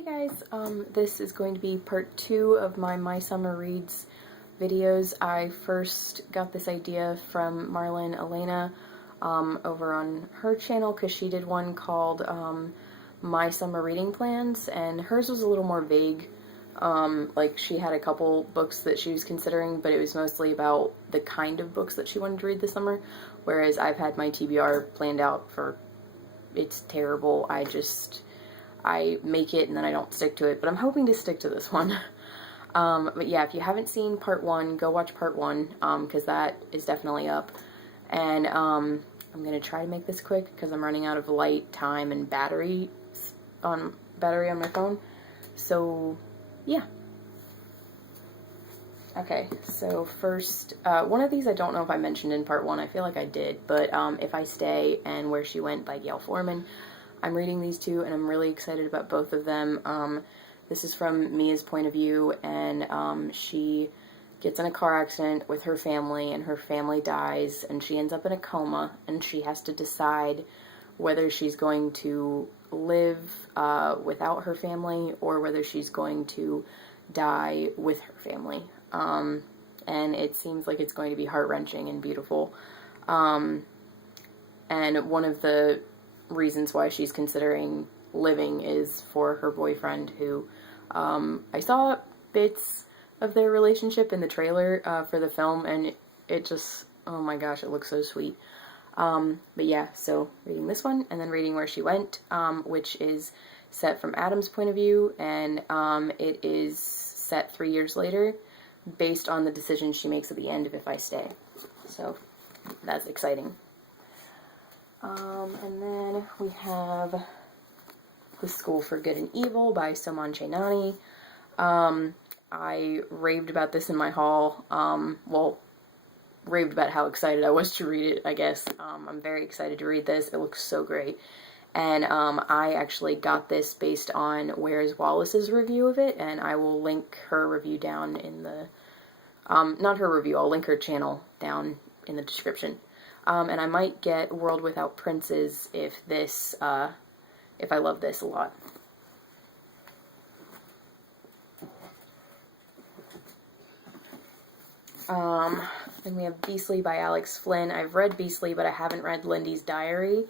Hey guys, this is going to be part 2 of my Summer Reads videos. I first got this idea from Marlin Elena over on her channel because she did one called My Summer Reading Plans, and hers was a little more vague. Like, she had a couple books that she was considering, but it was mostly about the kind of books that she wanted to read this summer, whereas I've had my TBR planned out for, it's terrible. I make it and then I don't stick to it, but I'm hoping to stick to this one. But yeah, if you haven't seen part 1, go watch part 1, because that is definitely up. And I'm going to try to make this quick because I'm running out of light, time, and battery on my phone. So, yeah. Okay, so first, one of these I don't know if I mentioned in part 1, I feel like I did, but If I Stay and Where She Went by Gail Foreman. I'm reading these two, and I'm really excited about both of them. This is from Mia's point of view, and she gets in a car accident with her family, and her family dies, and she ends up in a coma, and she has to decide whether she's going to live without her family, or whether she's going to die with her family. And it seems like it's going to be heart-wrenching and beautiful. And one of the reasons why she's considering living is for her boyfriend, who I saw bits of their relationship in the trailer for the film, and it just, oh my gosh, it looks so sweet. But yeah, so reading this one, and then reading Where She Went, which is set from Adam's point of view, and it is set 3 years later, based on the decision she makes at the end of If I Stay. So that's exciting. And then we have The School for Good and Evil by Soman Chainani. I raved about this in my haul. Well, raved about how excited I was to read it, I guess. I'm very excited to read this. It looks so great. And I actually got this based on Where's Wallace's review of it, and I will link her review down in the, not her review, I'll link her channel down in the description. And I might get World Without Princes if this, if I love this a lot. Then we have Beastly by Alex Flynn. I've read Beastly, but I haven't read Lindy's Diary.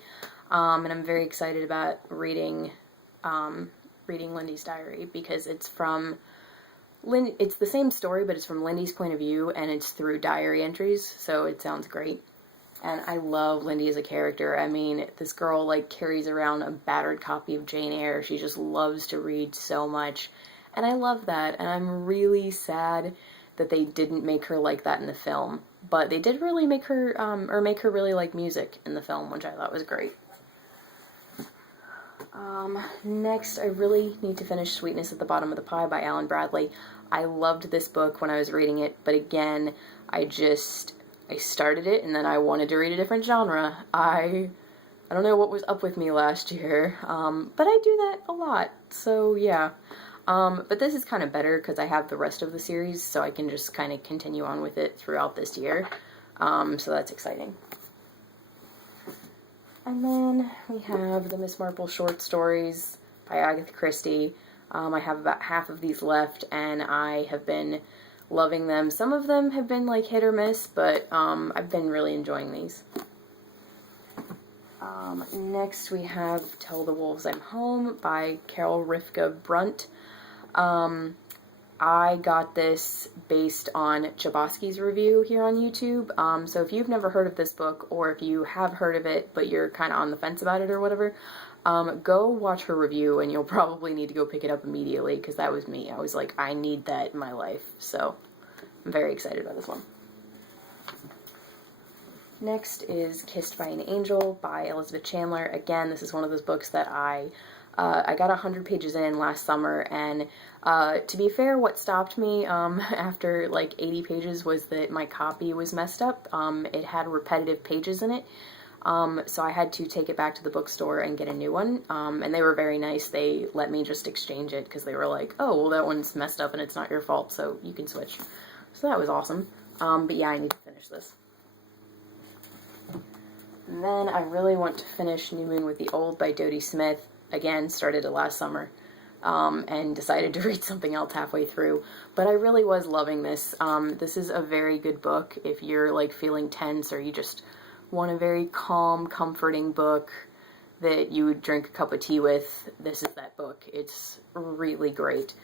And I'm very excited about reading Lindy's Diary, because it's from it's the same story, but it's from Lindy's point of view, and it's through diary entries, so it sounds great. And I love Lindy as a character. I mean, this girl, like, carries around a battered copy of Jane Eyre. She just loves to read so much. And I love that. And I'm really sad that they didn't make her like that in the film. But they did really make her, make her really like music in the film, which I thought was great. Next, I really need to finish Sweetness at the Bottom of the Pie by Alan Bradley. I loved this book when I was reading it, but again, I started it, and then I wanted to read a different genre. I don't know what was up with me last year, but I do that a lot, so yeah. But this is kind of better because I have the rest of the series, so I can just kind of continue on with it throughout this year, so that's exciting. And then we have the Miss Marple short stories by Agatha Christie. I have about half of these left, and I have been loving them. Some of them have been like hit or miss, but I've been really enjoying these. Next we have Tell the Wolves I'm Home by Carol Rifka Brunt. I got this based on Chbosky's review here on YouTube, so if you've never heard of this book, or if you have heard of it but you're kind of on the fence about it or whatever, go watch her review, and you'll probably need to go pick it up immediately, because that was me. I was like, I need that in my life, so I'm very excited about this one. Next is Kissed by an Angel by Elizabeth Chandler. Again, this is one of those books that I got 100 pages in last summer, and to be fair, what stopped me after like 80 pages was that my copy was messed up. It had repetitive pages in it, so I had to take it back to the bookstore and get a new one, and they were very nice. They let me just exchange it, because they were like, oh, well, that one's messed up and it's not your fault, so you can switch. So that was awesome. But yeah, I need to finish this. And then I really want to finish New Moon with the Old by Dodie Smith. Again, started it last summer. and decided to read something else halfway through. But I really was loving this. This is a very good book if you're like feeling tense or you just want a very calm, comforting book that you would drink a cup of tea with. This is that book. It's really great.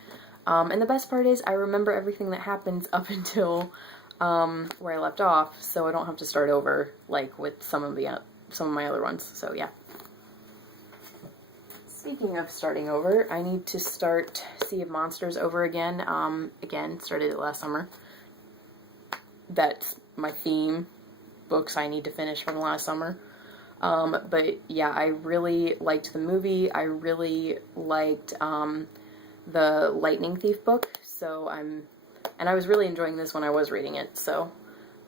And the best part is I remember everything that happens up until where I left off, so I don't have to start over like with some of my other ones. So yeah. Speaking of starting over, I need to start Sea of Monsters over again. Again, started it last summer. That's my theme. Books I need to finish from last summer. But yeah, I really liked the movie. I really liked the Lightning Thief book. And I was really enjoying this when I was reading it. So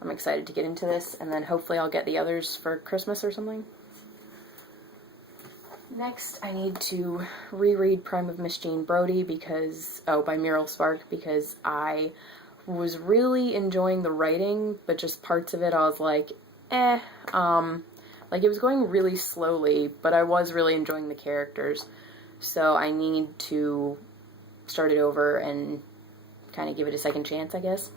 I'm excited to get into this. And then hopefully I'll get the others for Christmas or something. Next, I need to reread Prime of Miss Jean Brodie by Muriel Spark, because I was really enjoying the writing, but just parts of it I was like, eh. Like it was going really slowly, but I was really enjoying the characters. So I need to start it over and kind of give it a second chance, I guess.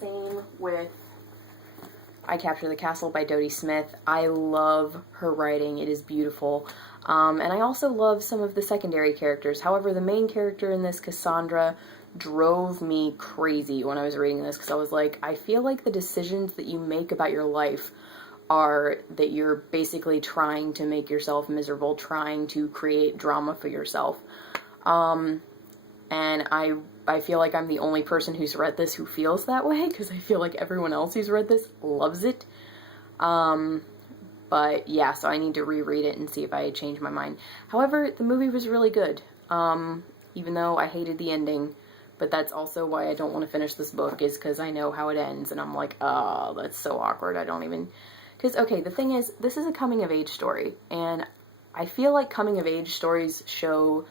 Same with I Capture the Castle by Dodie Smith. I love her writing. It is beautiful. And I also love some of the secondary characters. However, the main character in this, Cassandra, drove me crazy when I was reading this, because I was like, I feel like the decisions that you make about your life are that you're basically trying to make yourself miserable, trying to create drama for yourself. And I feel like I'm the only person who's read this who feels that way, because I feel like everyone else who's read this loves it. But yeah, so I need to reread it and see if I change my mind. However, the movie was really good, even though I hated the ending. But that's also why I don't want to finish this book, is because I know how it ends, and I'm like, oh, that's so awkward. I don't even... Because, okay, the thing is, this is a coming-of-age story, and I feel like coming-of-age stories show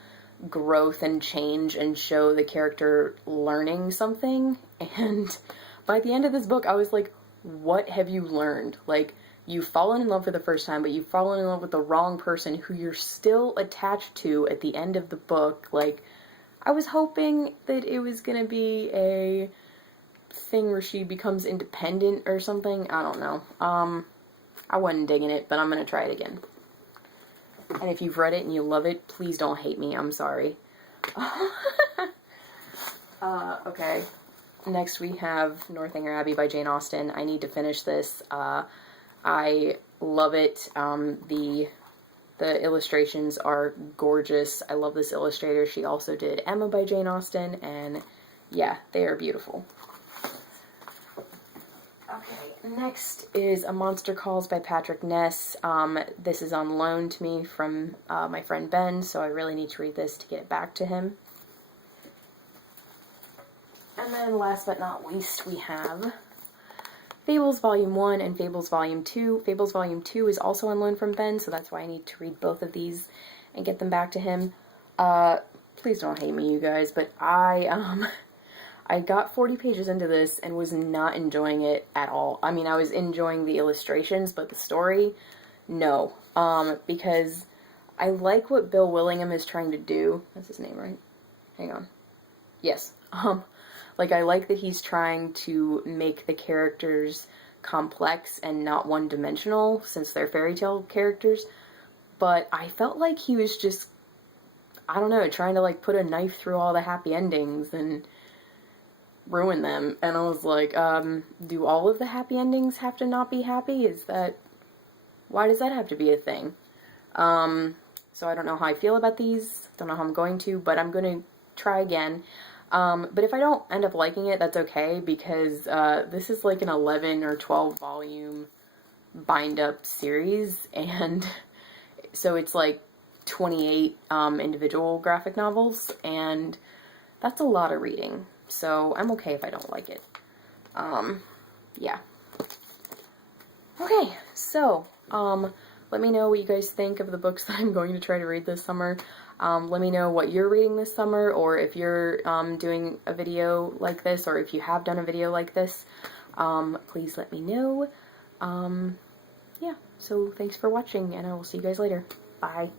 growth and change and show the character learning something, and by the end of this book, I was like, what have you learned? Like, you've fallen in love for the first time, but you've fallen in love with the wrong person who you're still attached to at the end of the book. Like, I was hoping that it was gonna be a thing where she becomes independent or something. I don't know. I wasn't digging it, but I'm gonna try it again. And if you've read it and you love it, please don't hate me. I'm sorry. Okay. Next we have Northanger Abbey by Jane Austen. I need to finish this. I love it. The illustrations are gorgeous. I love this illustrator. She also did Emma by Jane Austen, and yeah, they are beautiful. Okay, next is A Monster Calls by Patrick Ness. This is on loan to me from my friend Ben, so I really need to read this to get it back to him. And then last but not least, we have Fables Volume 1 and Fables Volume 2. Fables Volume 2 is also on loan from Ben, so that's why I need to read both of these and get them back to him. Please don't hate me, you guys, but I got 40 pages into this and was not enjoying it at all. I mean, I was enjoying the illustrations, but the story, no. Because I like what Bill Willingham is trying to do. That's his name, right? Hang on. Yes. Like, I like that he's trying to make the characters complex and not one-dimensional, since they're fairy tale characters, but I felt like he was just, I don't know, trying to, like, put a knife through all the happy endings and ruin them, and I was like, do all of the happy endings have to not be happy? Why does that have to be a thing? So I don't know how I feel about these, don't know how I'm going to, but I'm going to try again. But if I don't end up liking it, that's okay, because this is like an 11 or 12 volume bind-up series, and so it's like 28 individual graphic novels, and that's a lot of reading, so I'm okay if I don't like it. Yeah. Okay, so, let me know what you guys think of the books that I'm going to try to read this summer. Let me know what you're reading this summer, or if you're doing a video like this, or if you have done a video like this. Please let me know. Yeah, so thanks for watching, and I will see you guys later. Bye.